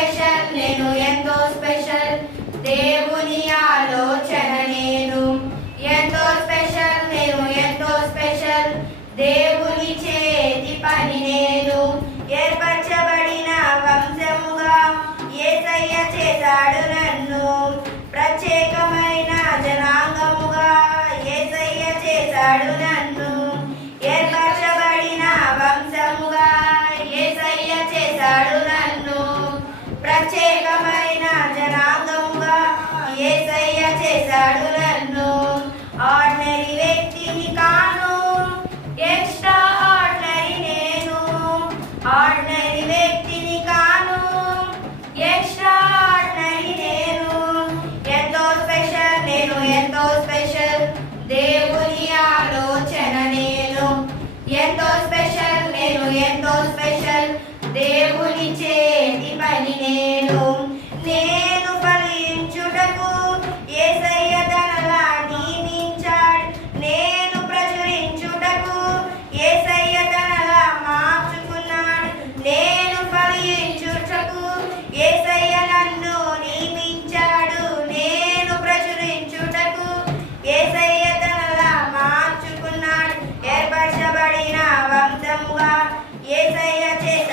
Special నేను ఎంతో special. దేవుని ఆలోచన నేను ఎంతో స్పెషల్ నేను ఎంతో స్పెషల్. దేవుని చేతి పని నేను. ఏర్పరచబడిన వంశముగా ఏసయ్య చేశాడు చేశాడు వ్యక్తిని కాను. ఎక్స్ట్రా నేను ఆర్డినరీ వ్యక్తిని కాను. ఎక్స్ట్రా నేను ఎంతో స్పెషల్ నేను ఎంతో స్పెషల్. దేవుని ఆలోచన నేను ఎంతో స్పెషల్ నేను ఎంతో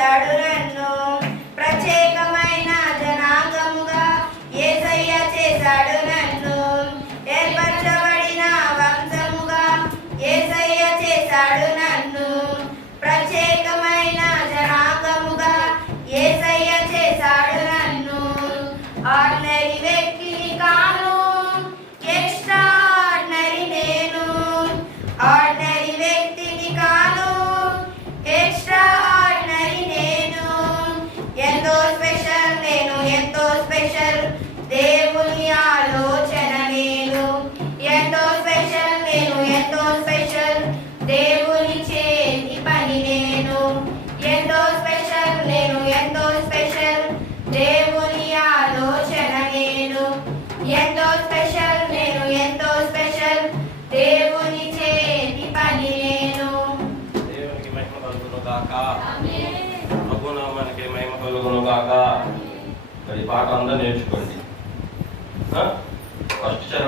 Saturday. దేవునికి మహిమ కలుగును కాక. మరి పాట అంతా నేర్చుకోండి. ఫస్ట్ చరణ